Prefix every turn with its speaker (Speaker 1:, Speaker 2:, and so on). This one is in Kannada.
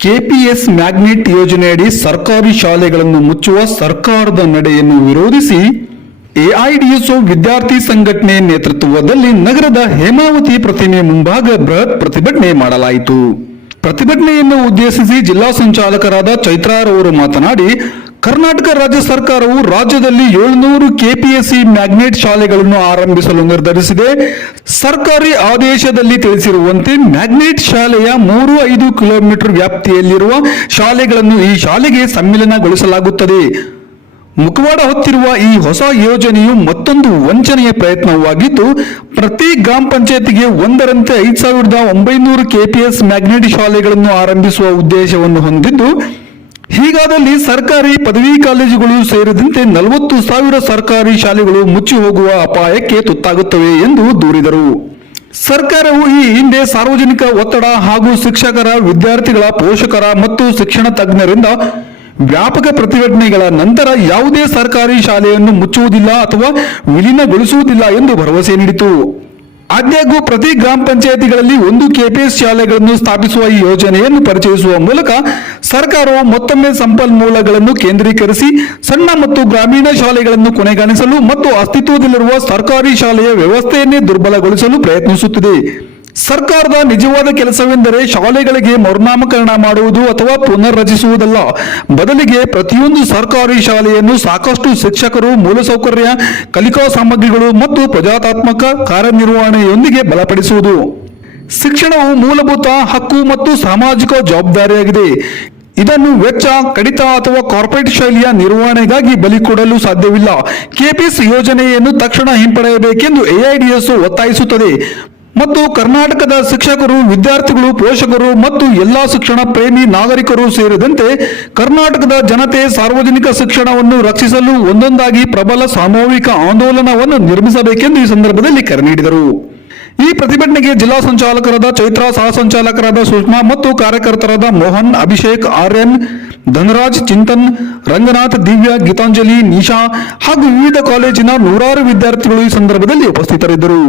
Speaker 1: ಕೆಪಿಎಸ್ ಮ್ಯಾಗ್ನೆಟ್ ಯೋಜನೆಯಡಿ ಸರ್ಕಾರಿ ಶಾಲೆಗಳನ್ನು ಮುಚ್ಚುವ ಸರ್ಕಾರದ ನಡೆಯನ್ನು ವಿರೋಧಿಸಿ ಎಐಡಿಎಸ್ಒ ವಿದ್ಯಾರ್ಥಿ ಸಂಘಟನೆ ನೇತೃತ್ವದಲ್ಲಿ ನಗರದ ಹೇಮಾವತಿ ಪ್ರತಿಮೆ ಮುಂಭಾಗ ಬೃಹತ್ ಪ್ರತಿಭಟನೆ ಮಾಡಲಾಯಿತು. ಪ್ರತಿಭಟನೆಯನ್ನು ಉದ್ದೇಶಿಸಿ ಜಿಲ್ಲಾ ಸಂಚಾಲಕರಾದ ಚೈತ್ರಾರವರು ಮಾತನಾಡಿ ಕರ್ನಾಟಕ ರಾಜ್ಯ ಸರ್ಕಾರವು ರಾಜ್ಯದಲ್ಲಿ ಏಳ್ನೂರು ಕೆಪಿಎಸ್ಸಿ ಮ್ಯಾಗ್ನೆಟ್ ಶಾಲೆಗಳನ್ನು ಆರಂಭಿಸಲು ನಿರ್ಧರಿಸಿದೆ. ಸರ್ಕಾರಿ ಆದೇಶದಲ್ಲಿ ತಿಳಿಸಿರುವಂತೆ ಮ್ಯಾಗ್ನೆಟ್ ಶಾಲೆಯ ಮೂರು ಐದು ಕಿಲೋಮೀಟರ್ ವ್ಯಾಪ್ತಿಯಲ್ಲಿರುವ ಶಾಲೆಗಳನ್ನು ಈ ಶಾಲೆಗೆ ಸಮ್ಮಿಲನಗೊಳಿಸಲಾಗುತ್ತದೆ. ಮುಖವಾಡ ಹೊತ್ತಿರುವ ಈ ಹೊಸ ಯೋಜನೆಯು ಮತ್ತೊಂದು ವಂಚನೆಯ ಪ್ರಯತ್ನವಾಗಿದ್ದು, ಪ್ರತಿ ಗ್ರಾಮ ಪಂಚಾಯತಿಗೆ ಒಂದರಂತೆ ಐದು ಸಾವಿರದ ಒಂಬೈನೂರು ಕೆಪಿಎಸ್ ಮ್ಯಾಗ್ನೆಟ್ ಶಾಲೆಗಳನ್ನು ಆರಂಭಿಸುವ ಉದ್ದೇಶವನ್ನು ಹೊಂದಿದ್ದು ಹೀಗಾದಲ್ಲಿ ಸರ್ಕಾರಿ ಪದವಿ ಕಾಲೇಜುಗಳು ಸೇರಿದಂತೆ ನಲವತ್ತು ಸಾವಿರ ಸರ್ಕಾರಿ ಶಾಲೆಗಳು ಮುಚ್ಚಿ ಹೋಗುವ ಅಪಾಯಕ್ಕೆ ತುತ್ತಾಗುತ್ತವೆ ಎಂದು ದೂರಿದರು. ಸರ್ಕಾರವು ಈ ಹಿಂದೆ ಸಾರ್ವಜನಿಕ ಒತ್ತಡ ಹಾಗೂ ಶಿಕ್ಷಕರ, ವಿದ್ಯಾರ್ಥಿಗಳ, ಪೋಷಕರ ಮತ್ತು ಶಿಕ್ಷಣ ತಜ್ಞರಿಂದ ವ್ಯಾಪಕ ಪ್ರತಿಭಟನೆಗಳ ನಂತರ ಯಾವುದೇ ಸರ್ಕಾರಿ ಶಾಲೆಯನ್ನು ಮುಚ್ಚುವುದಿಲ್ಲ ಅಥವಾ ವಿಲೀನಗೊಳಿಸುವುದಿಲ್ಲ ಎಂದು ಭರವಸೆ ನೀಡಿತು. ಆದಾಗ್ಯೂ ಪ್ರತಿ ಗ್ರಾಮ ಪಂಚಾಯತಿಗಳಲ್ಲಿ ಒಂದು ಕೆಪಿಎಸ್ ಶಾಲೆಗಳನ್ನು ಸ್ಥಾಪಿಸುವ ಈ ಯೋಜನೆಯನ್ನು ಪರಿಚಯಿಸುವ ಮೂಲಕ ಸರ್ಕಾರವು ಮತ್ತೊಮ್ಮೆ ಸಂಪನ್ಮೂಲಗಳನ್ನು ಕೇಂದ್ರೀಕರಿಸಿ ಸಣ್ಣ ಮತ್ತು ಗ್ರಾಮೀಣ ಶಾಲೆಗಳನ್ನು ಕೊನೆಗಾಣಿಸಲು ಮತ್ತು ಅಸ್ತಿತ್ವದಲ್ಲಿರುವ ಸರ್ಕಾರಿ ಶಾಲೆಯ ವ್ಯವಸ್ಥೆಯನ್ನೇ ದುರ್ಬಲಗೊಳಿಸಲು ಪ್ರಯತ್ನಿಸುತ್ತಿದೆ. ಸರ್ಕಾರದ ನಿಜವಾದ ಕೆಲಸವೆಂದರೆ ಶಾಲೆಗಳಿಗೆ ಮರುನಾಮಕರಣ ಮಾಡುವುದು ಅಥವಾ ಪುನರ್ರಚಿಸುವುದಲ್ಲ. ಬದಲಿಗೆ ಪ್ರತಿಯೊಂದು ಸರ್ಕಾರಿ ಶಾಲೆಯನ್ನು ಸಾಕಷ್ಟು ಶಿಕ್ಷಕರು, ಮೂಲಸೌಕರ್ಯ, ಕಲಿಕಾ ಸಾಮಗ್ರಿಗಳು ಮತ್ತು ಪ್ರಜಾತಾತ್ಮಕ ಕಾರ್ಯನಿರ್ವಹಣೆಯೊಂದಿಗೆ ಬಲಪಡಿಸುವುದು. ಶಿಕ್ಷಣವು ಮೂಲಭೂತ ಹಕ್ಕು ಮತ್ತು ಸಾಮಾಜಿಕ ಜವಾಬ್ದಾರಿಯಾಗಿದೆ. ಇದನ್ನು ವೆಚ್ಚ, ಕಡಿತ ಅಥವಾ ಕಾರ್ಪೊರೇಟ್ ಶೈಲಿಯ ನಿರ್ವಹಣೆಗಾಗಿ ಬಲಿ ಕೊಡಲು ಸಾಧ್ಯವಿಲ್ಲ. ಕೆಪಿಎಸ್ ಯೋಜನೆಯನ್ನು ತಕ್ಷಣ ಹಿಂಪಡೆಯಬೇಕೆಂದು ಎಐಡಿಎಸ್ ಒತ್ತಾಯಿಸುತ್ತದೆ. ಮತ್ತು ಕರ್ನಾಟಕದ ಶಿಕ್ಷಕರು, ವಿದ್ಯಾರ್ಥಿಗಳು, ಪೋಷಕರು ಮತ್ತು ಎಲ್ಲಾ ಶಿಕ್ಷಣ ಪ್ರೇಮಿ ನಾಗರಿಕರು ಸೇರಿದಂತೆ ಕರ್ನಾಟಕದ ಜನತೆ ಸಾರ್ವಜನಿಕ ಶಿಕ್ಷಣವನ್ನು ರಕ್ಷಿಸಲು ಒಂದೊಂದಾಗಿ ಪ್ರಬಲ ಸಾಮೂಹಿಕ ಆಂದೋಲನವನ್ನು ನಿರ್ಮಿಸಬೇಕೆಂದು ಈ ಸಂದರ್ಭದಲ್ಲಿ ಕರೆ ನೀಡಿದರು. ಈ ಪ್ರತಿಭಟನೆಗೆ ಜಿಲ್ಲಾ ಸಂಚಾಲಕರಾದ ಚೈತ್ರ ಸಹ ಸಂಚಾಲಕರಾದ ಸುಷ್ಮಾ ಮತ್ತು ಕಾರ್ಯಕರ್ತರಾದ ಮೋಹನ್, ಅಭಿಷೇಕ್ ಆರ್ಯನ್ ಧನರಾಜ್, ಚಿಂತನ್, ರಂಗನಾಥ್, ದಿವ್ಯ, ಗೀತಾಂಜಲಿ, ನಿಶಾ ಹಾಗೂ ವಿವಿಧ ಕಾಲೇಜಿನ ನೂರಾರು ವಿದ್ಯಾರ್ಥಿಗಳು ಈ ಸಂದರ್ಭದಲ್ಲಿ ಉಪಸ್ಥಿತರಿದ್ದರು.